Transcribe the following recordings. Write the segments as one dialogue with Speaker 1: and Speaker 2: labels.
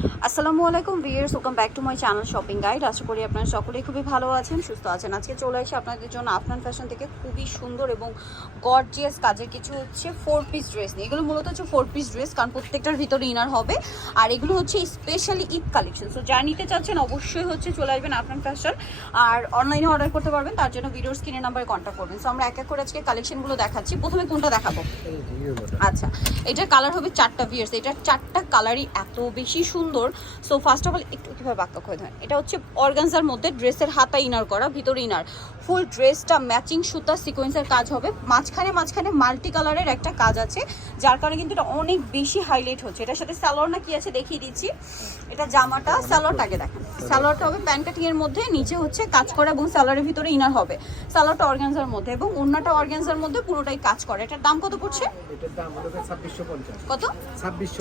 Speaker 1: আসসালামু আলাইকুম viewers welcome back to my channel shopping guide আশা করি আপনারা সকলেই খুবই ভালো আছেন সুস্থ আছেন। আজকে চলে আসি আপনাদের জন্য আফনান ফ্যাশন থেকে খুবই সুন্দর এবং গর্জিয়াস কাজের কিছু হচ্ছে ফোর পিস ড্রেস নিয়ে। এগুলো মূলত হচ্ছে ফোর পিস ড্রেস কারণ প্রত্যেকটার ভিতরে ইনার হবে। আর এগুলো হচ্ছে স্পেশালি ঈদ কালেকশন সো যা নিতে চাচ্ছেন অবশ্যই হচ্ছে চলে আসবেন আফনান ফ্যাশন আর অনলাইনে অর্ডার করতে পারবেন তার জন্য ভিডিওর স্ক্রিনের নাম্বারে কন্ট্যাক্ট করবেন। সো আমরা এক এক করে আজকে কালেকশনগুলো দেখাচ্ছি। প্রথমে কোনটা দেখাবো? আচ্ছা এটার কালার হবে চারটা ভিয়ার্স এটার চারটা কালারই এত বেশি সুন্দর সো ফার্স্ট অফ অল একটু কীভাবে বাক্কা করে ধরেন? এটা হচ্ছে অর্গানজার মধ্যে ড্রেসের হাতা ইনার করা ভিতরে ইনার ফুল ড্রেসটা ম্যাচিং সুতা সিকোয়েন্সের কাজ হবে। মাঝখানে মাঝখানে মাল্টি কালারের একটা কাজ আছে যার কারণে কিন্তু এটা অনেক বেশি হাইলাইট হচ্ছে। এটার সাথে স্যালোয়ার না কি আছে দেখিয়ে দিচ্ছি। এটা জামাটা স্যালোয়ারটাকে দেখেন। স্যালোয়ারটা হবে প্যান্ট কাটিং এর মধ্যে নিচে হচ্ছে কাজ করা এবং স্যালোয়ারের ভিতরে ইনার হবে। স্যালোয়ারটা অর্গানজার মধ্যে এবং অন্যটা অর্গানজার মধ্যে পুরোটাই কাজ করে। এটার দাম কত পড়ছে? কত?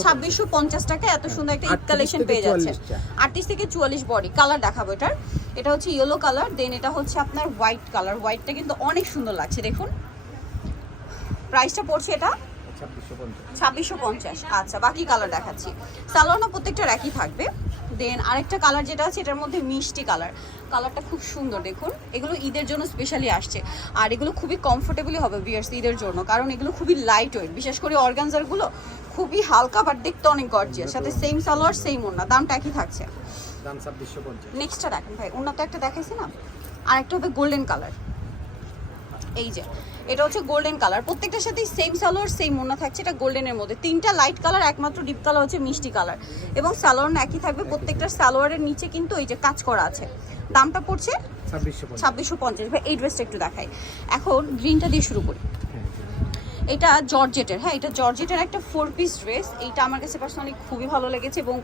Speaker 2: ছাব্বিশশো
Speaker 1: পঞ্চাশ। টাকা এত সুন্দর একটা ঈদ
Speaker 2: 38
Speaker 1: কালেকশন পেয়ে যাচ্ছে। আটত্রিশ থেকে চুয়াল্লিশ বডি কালার দেখাবো এটার। এটা হচ্ছে ইয়েলো কালার দেন এটা হচ্ছে আপনার হোয়াইট কালার হোয়াইটটা কিন্তু অনেক সুন্দর লাগছে দেখুন। প্রাইসটা পড়ছে এটা
Speaker 2: ছাব্বিশশো পঞ্চাশ।
Speaker 1: আচ্ছা বাকি কালার দেখাচ্ছি। সালোয়ারও প্রত্যেকটার একই থাকবে। দেন আরেকটা কালার যেটা আছে এটার মধ্যে মিষ্টি কালার। কালারটা খুব সুন্দর দেখুন। এগুলো ঈদের জন্য স্পেশালি আসছে। আর এগুলো খুবই কমফোর্টেবলই হবে বিয়ার্স ঈদের জন্য কারণ এগুলো খুবই লাইট ওয়েট বিশেষ করে অর্গানজারগুলো খুবই হালকা বাট দেখতে অনেক গর্জিয়াস সাথে সেম সালোয়ার সেম ওড়না দামটা একই থাকছে।
Speaker 2: দাম ছাব্বিশশো পঞ্চাশ।
Speaker 1: নেক্সটটা দেখেন ভাই ওনার তো একটা দেখাইছি না? আর একটা হবে গোল্ডেন কালার এই যে এটা হচ্ছে গোল্ডেন কালার প্রত্যেকটার সাথেই সেম সালোয়ার সেম ওনা থাকছে। এটা গোল্ডেনের মধ্যে। তিনটা লাইট কালার একমাত্র ডিপ কালার হচ্ছে মিষ্টি কালার এবং সালোয়ার একই থাকবে। প্রত্যেকটার সালোয়ারের নিচে কিন্তু এই যে কাজ করা আছে। দামটা পড়ছে
Speaker 2: ছাব্বিশশো পঞ্চাশ।
Speaker 1: ছাব্বিশশো পঞ্চাশ। ভাই এই ড্রেসটা একটু দেখাই। এখন গ্রিনটা দিয়ে শুরু করি। এটা জর্জেটের হ্যাঁ এটা জর্জেটের একটা ফোর পিস ড্রেস এইটা আমার কাছে পার্সোনালি খুবই ভালো লেগেছে এবং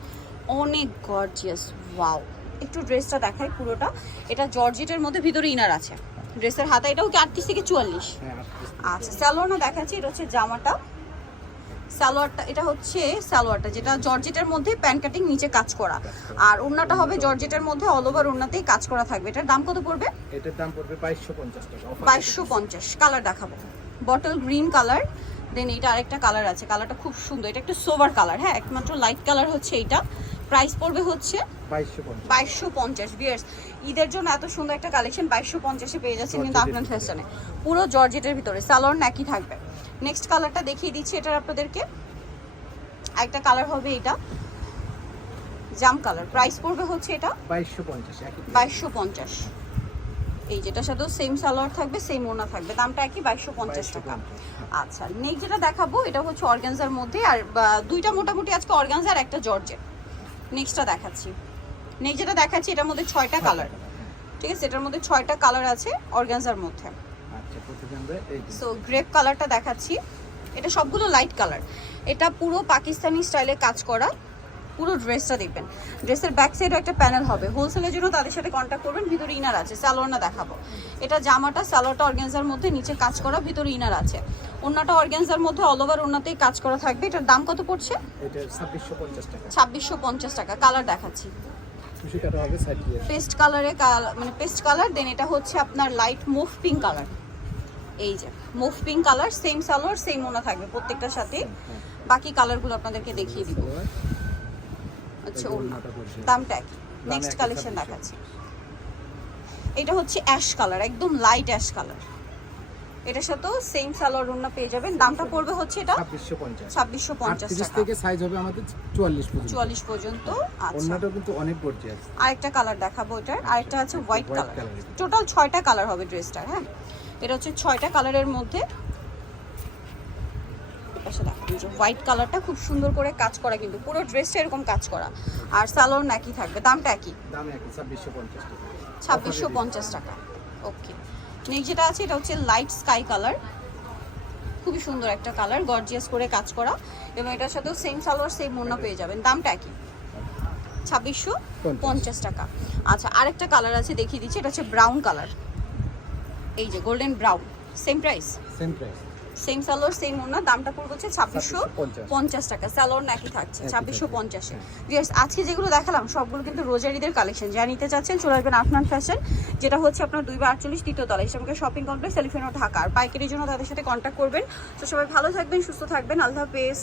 Speaker 1: অনেক গর্জিয়াস ওয়াও একটু ড্রেসটা দেখাই পুরোটা। এটা জর্জেটের মধ্যে ভিতরে ইনার আছে। ড্রেসের হাতা এটাও কি আটত্রিশ থেকে চুয়াল্লিশ?
Speaker 2: হ্যাঁ।
Speaker 1: আচ্ছা সালোয়ারটা দেখাচ্ছি এটা হচ্ছে জামাটা। সালোয়ারটা এটা হচ্ছে সালোয়ারটা যেটা জর্জেটের মধ্যে প্যান্ট কাটিং নিচে কাজ করা। আর ওড়নাটা হবে জর্জেটের মধ্যে অল ওভার ওড়নাতেই কাজ করা থাকবে। এটার দাম কত পড়বে?
Speaker 2: এটার দাম পড়বে বাইশশো পঞ্চাশ টাকা offer
Speaker 1: বাইশশো পঞ্চাশ কালার দেখাবো। বটল গ্রিন কালার দেন এটা আরেকটা কালার আছে। কালারটা খুব সুন্দর এটা একটা সোভার কালার হ্যাঁ একমাত্র লাইট কালার হচ্ছে এইটা। প্রাইস পড়বে হচ্ছে
Speaker 2: বাইশশো পঞ্চাশ।
Speaker 1: বিয়ার্স ঈদের জন্য এত সুন্দর একটা কালেকশন বাইশশো পঞ্চাশে পেয়ে যাচ্ছেন কিন্তু
Speaker 2: জর্জেটের
Speaker 1: আপনার ফ্যাশনে পুরো জর্জেটের ভিতরে একই থাকবে। নেক্সট কালারটা দেখিয়ে দিচ্ছি এটার আপনাদেরকে। একটা কালার হবে এটা। জাম কালার প্রাইস পড়বে হচ্ছে এটা
Speaker 2: বাইশশো পঞ্চাশ
Speaker 1: এই যেটার সাথেও সেম সালোয়ার থাকবে সেম ওনা থাকবে। দামটা একই বাইশশো পঞ্চাশ টাকা। আচ্ছা নেক্সট যেটা দেখাবো এটা হচ্ছে অর্গানজার মধ্যে। আর দুইটা মোটামুটি আজকে অর্গানজা আর একটা জর্জেট। নেক্সটটা দেখাচ্ছি। নেক্সট যেটা দেখাচ্ছি এটার মধ্যে ছয়টা কালার ঠিক আছে? এটার মধ্যে ছয়টা কালার আছে অর্গানজার মধ্যে। সো গ্রেপ কালারটা দেখাচ্ছি। এটা সবগুলো লাইট কালার এটা পুরো পাকিস্তানি স্টাইলে কাজ করা। পুরো ড্রেসটা দেখবেন। ড্রেসের ব্যাক সাইডও একটা প্যানেল হবে। হোলসেলের জন্য তাদের সাথে কন্ট্যাক্ট করবেন। ভিতরে ইনার আছে সালোয়ারটা দেখাবো। এটা জামাটা সালোয়ারটা অর্গ্যানজার মধ্যে নিচে কাজ করা ভিতরে ইনার আছে। ওনাটা অর্গ্যানজার মধ্যে অল ওভার ওনাতেই কাজ করা থাকবে। এটার দাম কত পড়ছে?
Speaker 2: ছাব্বিশশো পঞ্চাশ টাকা।
Speaker 1: ছাব্বিশশো পঞ্চাশ টাকা। কালার দেখাচ্ছি।
Speaker 2: খুশি কাটা হবে সাইড দিয়ে
Speaker 1: পেস্ট কালারে মানে পেস্ট কালার দেন এটা হচ্ছে আপনার লাইট মুভ পিঙ্ক কালার এই যে mauve pink colour same salwar same ওনা থাকবে প্রত্যেকটার সাথে। বাকি কালারগুলো আপনাদেরকে দেখিয়ে দিব। আচ্ছা ওনা। দামটা একই। নেক্সট কালেকশন
Speaker 2: 2600
Speaker 1: দেখাচ্ছি। এটা হচ্ছে অ্যাশ কালার একদম লাইট অ্যাশ কালার এটার সাথেও সেম সালোয়ার ওনা পেয়ে যাবেন। দামটা পড়বে হচ্ছে এটা
Speaker 2: ছাব্বিশশো পঞ্চাশ।
Speaker 1: ছাব্বিশশো পঞ্চাশ
Speaker 2: আটত্রিশ
Speaker 1: টাকা।
Speaker 2: থেকে সাইজ হবে আমাদের চুয়াল্লিশ পর্যন্ত।
Speaker 1: চুয়াল্লিশ পর্যন্ত আচ্ছা।
Speaker 2: অন্যটা কিন্তু অনেক গর্জিয়াস
Speaker 1: আরেকটা কালার দেখাবো এটার। আরেকটা আছে হোয়াইট কালার টোটাল ছয়টা কালার হবে ড্রেসটার হ্যাঁ? এটা হচ্ছে ছয়টা কালারের মধ্যে। হোয়াইট কালারটা খুব সুন্দর করে কাজ করা কিন্তু পুরো ড্রেসটা এরকম কাজ করা। আর থাকবে দামটা একই।
Speaker 2: দাম একই টাকা।
Speaker 1: ওকে নেক্সট যেটা আছে এটা হচ্ছে লাইট স্কাই কালার খুবই সুন্দর একটা কালার গর্জিয়াস করে কাজ করা। এবং এটার সাথেও সেম সালোয়ার সেম মোনা পেয়ে যাবেন। দামটা একই। ছাব্বিশশো পঞ্চাশ। টাকা। আচ্ছা আরেকটা কালার আছে দেখিয়ে দিচ্ছি। এটা হচ্ছে ব্রাউন কালার এই যে golden brown same price
Speaker 2: same price
Speaker 1: same salwar same ওনা দামটা পড়বে হচ্ছে ছাব্বিশশো পঞ্চাশ। টাকা স্যালোর একই থাকছে ছাব্বিশশো পঞ্চাশে।
Speaker 2: হ্যাঁ।
Speaker 1: আজকে যেগুলো দেখালাম সবগুলো কিন্তু রোজারিদের কালেকশন যা নিতে চাচ্ছেন চলে আসবেন আফনান ফ্যাশন যেটা হচ্ছে আপনার দুই বা আটচল্লিশ তৃতীয় তলা হিসাবে শপিং কমপ্লেক্স এলিফেন্ট ঢাকা। আর পাইকারির জন্য তাদের সাথে কন্ট্যাক্ট করবেন। তো সবাই ভালো থাকবেন সুস্থ থাকবেন। আল্লাহ হাফেজ।